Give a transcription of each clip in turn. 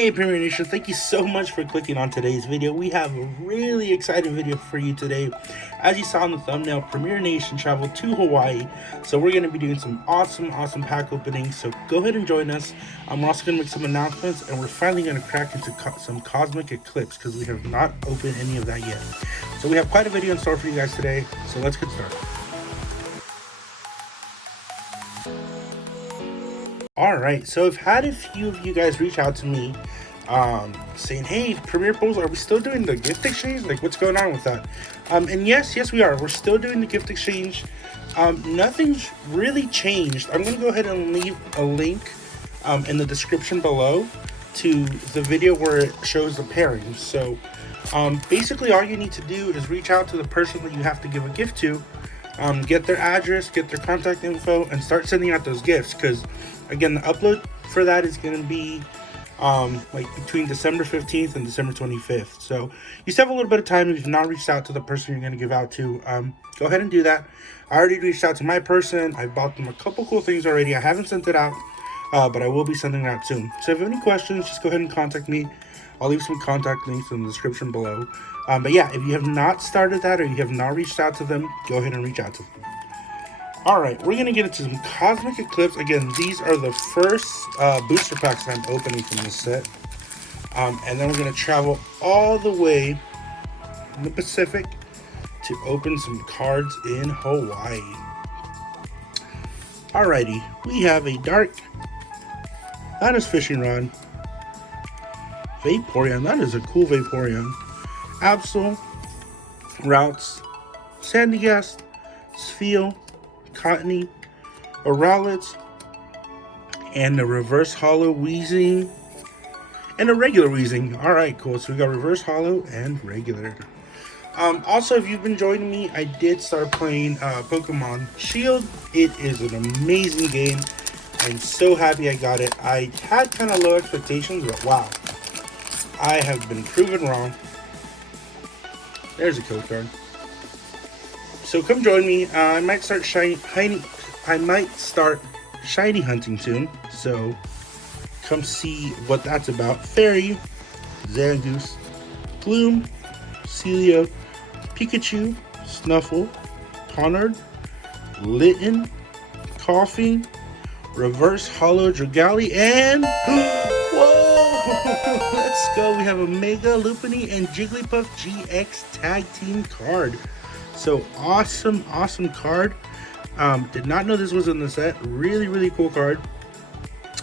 Hey Premier Nation, thank you so much for clicking on today's video. We have a really exciting video for you today. As you saw in the thumbnail, Premier Nation traveled to Hawaii, so we're going to be doing some awesome pack openings, so go ahead and join us. We're also going to make some announcements, and we're finally going to crack into some Cosmic Eclipse, because we have not opened any of that yet. So we have quite a video in store for you guys today, so let's get started. Alright, so I've had a few of you guys reach out to me saying, hey, Premier Pools, are we still doing the gift exchange? Like, what's going on with that? And yes, we are. We're still doing the gift exchange. Nothing's really changed. I'm going to go ahead and leave a link in the description below to the video where it shows the pairings. So basically all you need to do is reach out to the person that you have to give a gift to, get their address, get their contact info, and start sending out those gifts, because again, the upload for that is going to be like between December 15th and December 25th. So you still have a little bit of time. If you've not reached out to the person you're going to give out to, go ahead and do that. I already reached out to my person. I bought them a couple cool things already. I haven't sent it out, but I will be sending it out soon. So if you have any questions, just go ahead and contact me. I'll leave some contact links in the description below. But yeah, if you have not started that or you have not reached out to them, go ahead and reach out to them. Alright, we're going to get into some Cosmic Eclipse. Again, these are the first booster packs that I'm opening from this set. And then we're going to travel all the way in the Pacific to open some cards in Hawaii. Alrighty, we have a Dark. That is Fishing Rod. Vaporeon, that is a cool Vaporeon. Absol, Routes, Sandygast, Spheal, Cottony, Oralits, and a reverse holo Weezing, and a regular Weezing. Alright, cool. So we got reverse holo and regular. Also, if you've been joining me, I did start playing Pokemon Shield. It is an amazing game. I'm so happy I got it. I had kind of low expectations, but wow. I have been proven wrong. There's a code card. So come join me. I might start shiny hunting soon. So come see what that's about. Fairy, Zangoose, Gloom, Celio, Pikachu, Snuffle, Ponard, Litten, Coughing, Reverse Holo Dragali, and whoa! Let's go. We have a Mega Lopunny and Jigglypuff GX Tag Team card. So awesome card. Did not know this was in the set. Really cool card.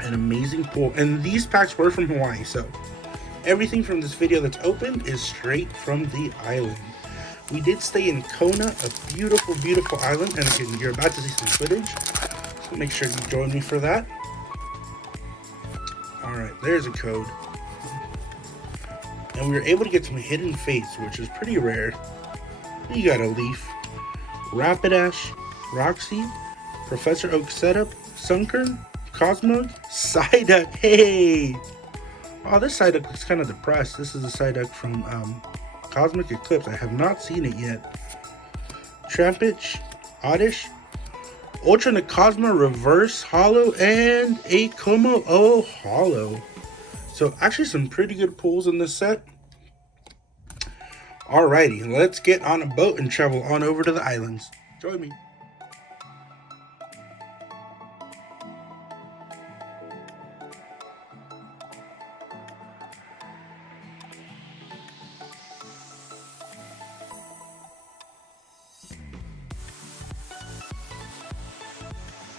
An amazing pool. And these packs were from Hawaii, so everything from this video that's opened is straight from the island. We did stay in Kona, a beautiful island, and again, you're about to see some footage, so make sure you join me for that. Alright, there's a code. And we were able to get some hidden fates, which is pretty rare. You got a Leaf, Rapidash, Roxy, Professor Oak Setup, Sunkern, Cosmog, Psyduck. Hey! Oh, this Psyduck looks kind of depressed. This is a Psyduck from Cosmic Eclipse. I have not seen it yet. Trampich, Oddish, Ultra Necrozma Reverse Holo, and a Como O Holo. So actually some pretty good pulls in this set. Alrighty, let's get on a boat and travel on over to the islands. Join me.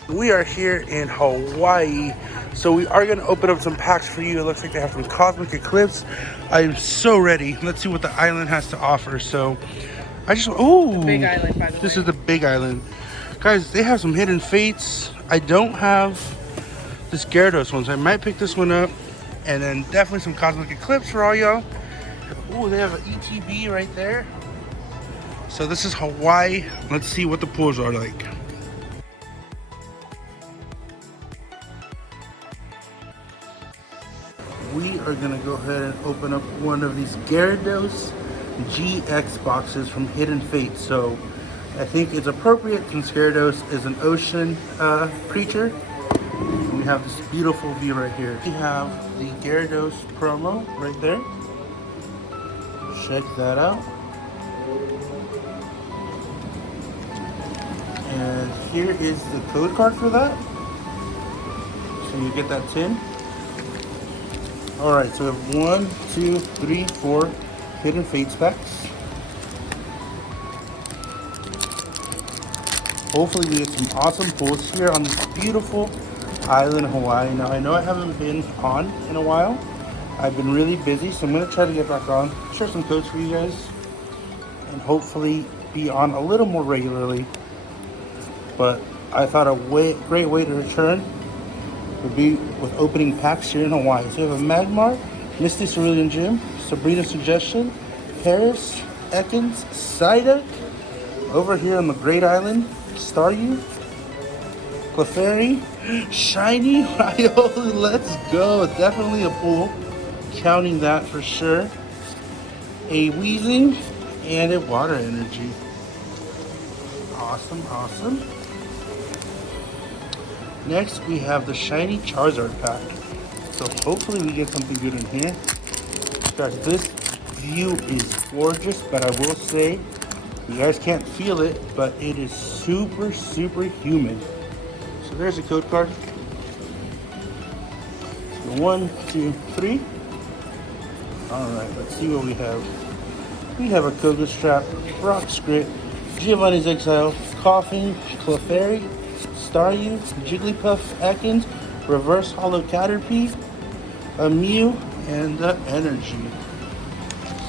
We are here in Hawaii, so we are going to open up some packs for you. It looks like they have some Cosmic Eclipse. I am so ready. Let's see what the island has to offer. So I just, oh, big island, by the way. This is the big island. Guys, they have some hidden fates. I don't have this Gyarados one, so I might pick this one up. And then definitely some Cosmic Eclipse for all y'all. Oh, they have an ETB right there. So this is Hawaii. Let's see what the pools are like. We are going to go ahead and open up one of these Gyarados GX boxes from Hidden Fate. So I think it's appropriate since Gyarados is an ocean creature. We have this beautiful view right here. We have the Gyarados promo right there. Check that out. And here is the code card for that. So you get that tin. Alright, so we have 1, 2, 3, 4 Hidden Fates packs. Hopefully we get some awesome pulls here on this beautiful island of Hawaii. Now I know I haven't been on in a while. I've been really busy, so I'm going to try to get back on, share some codes for you guys, and hopefully be on a little more regularly. But I thought a great way to return would be with opening packs here in Hawaii. So we have a Magmar, Misty Cerulean Gym, Sabrina Suggestion, Paris, Ekans, Psyduck, over here on the Great Island, Staryu, Clefairy, Shiny, Rioli, let's go. Definitely a pull, counting that for sure. A Weezing and a Water Energy. Awesome, awesome. Next, we have the Shiny Charizard pack. So hopefully we get something good in here. Guys, this view is gorgeous, but I will say, you guys can't feel it, but it is super, super humid. So there's a code card. So 1, 2, 3. Alright, let's see what we have. We have a Koga Strap, Rock Script, Giovanni's Exile, Coughing, Clefairy, Staryu, Jigglypuff, Ekans, Reverse Hollow Caterpie, a Mew, and the Energy.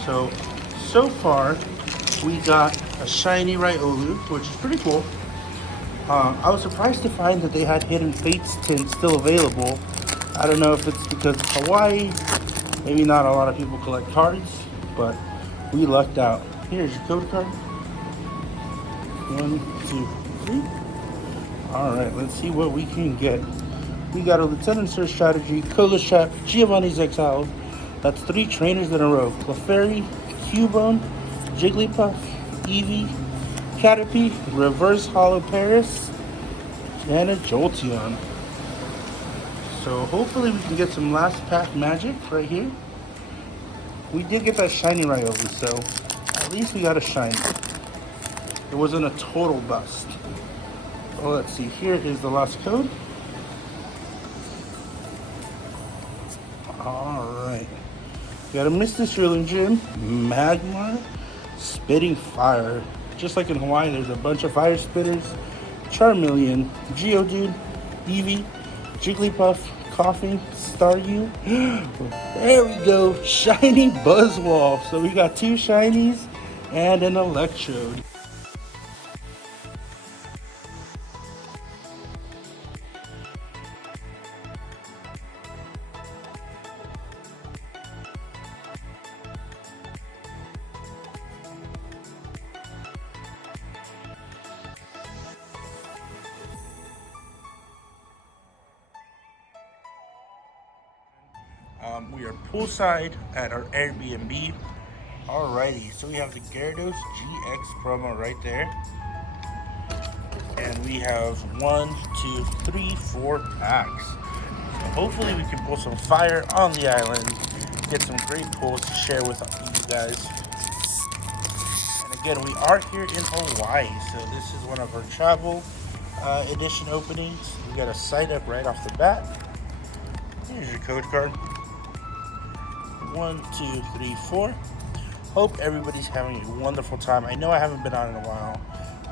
So far, we got a Shiny Riolu, which is pretty cool. I was surprised to find that they had Hidden Fates tin still available. I don't know if it's because it's Hawaii. Maybe not a lot of people collect cards, but we lucked out. Here's your code card. 1, 2, 3. Alright, let's see what we can get. We got a Lieutenant Sir Strategy, Koga Strap, Giovanni's Exile. That's 3 trainers in a row. Clefairy, Cubone, Jigglypuff, Eevee, Caterpie, Reverse Hollow Paris, and a Jolteon. So hopefully we can get some last pack magic right here. We did get that Shiny Riolu, so at least we got a Shiny. It wasn't a total bust. Well, let's see, here is the last code. Alright. We got a Misty Cerulean Gym, Magmar, Spitting Fire. Just like in Hawaii, there's a bunch of fire spitters. Charmeleon, Geodude, Eevee, Jigglypuff, Coughing, Staryu. There we go, Shiny Buzzwole. So we got 2 Shinies and an Electrode. We are poolside at our Airbnb. Alrighty, so we have the Gyarados GX promo right there. And we have 1, 2, 3, 4 packs. So hopefully we can pull some fire on the island, get some great pulls to share with you guys. And again, we are here in Hawaii, so this is one of our travel edition openings. We got a Psyduck right off the bat. Here's your code card. 1, 2, 3, 4. Hope everybody's having a wonderful time. I know I haven't been on in a while,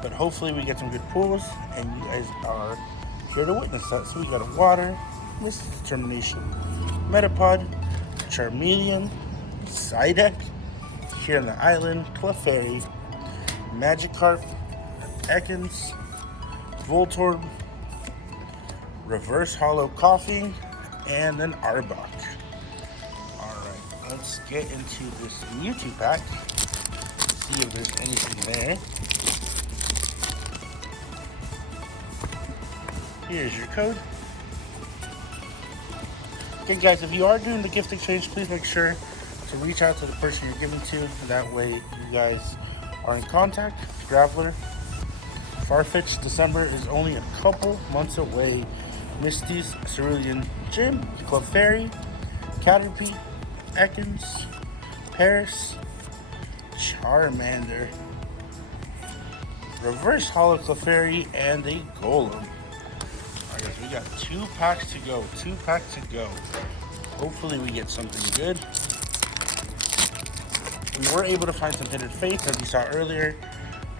but hopefully we get some good pulls, and you guys are here to witness that. So we got a Water, Mystic Determination, Metapod, Charmeleon, Psyduck, here on the island, Clefairy, Magikarp, Ekans, Voltorb, Reverse Hollow Coughing, and an Arbok. Let's get into this Mewtwo pack, see if there's anything there. Here's your code. Okay guys, if you are doing the gift exchange, please make sure to reach out to the person you're giving to. That way you guys are in contact. Graveler, Farfetch'd December is only a couple months away. Misty's Cerulean Gym, Clefairy, Caterpie, Ekans, Paris, Charmander, Reverse Holo Clefairy, and a Golem. Alright guys, we got 2 packs to go. 2 packs to go. Hopefully we get something good. We were able to find some Hidden Fates, as you saw earlier.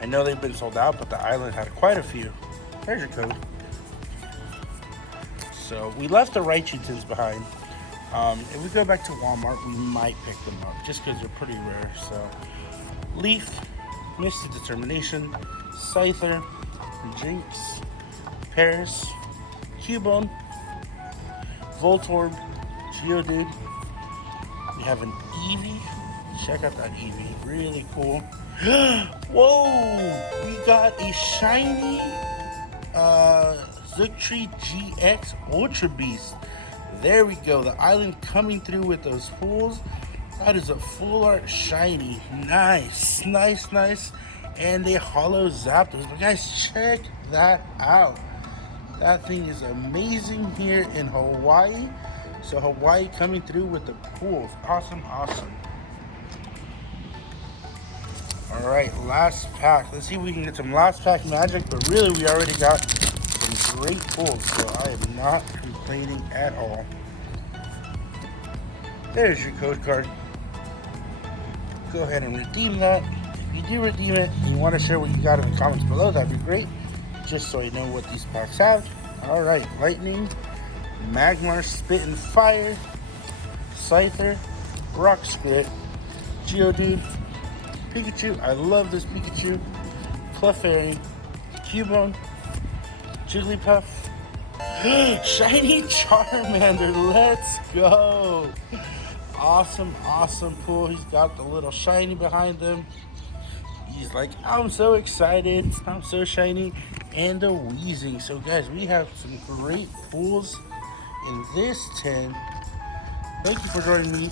I know they've been sold out, but the island had quite a few. There's your code. So we left the Raichu tins behind. If we go back to Walmart, we might pick them up just because they're pretty rare. So Leaf, Mystic Determination, Scyther, Jinx, Paris, Cubone, Voltorb, Geodude. We have an Eevee. Check out that Eevee, really cool. Whoa! We got a shiny Zigtree GX Ultra Beast. There we go. The island coming through with those pools. That is a full art shiny. Nice, nice, nice. And a holo Zapdos. But guys, check that out. That thing is amazing here in Hawaii. So Hawaii coming through with the pools. Awesome, awesome. All right, last pack. Let's see if we can get some last pack magic. But really, we already got some great pulls. So I am not complaining at all. There's your code card. Go ahead and redeem that. If you do redeem it and you want to share what you got in the comments below, that'd be great. Just so I know what these packs have. All right, Lightning, Magmar, Spit and Fire, Scyther, Rock Spit, Geodude, Pikachu. I love this Pikachu. Clefairy, Cubone, Jigglypuff, shiny Charmander. Let's go. Awesome, awesome pull. He's got the little shiny behind him. He's like, I'm so excited. I'm so shiny. And a Wheezing. So guys, we have some great pulls in this tin. Thank you for joining me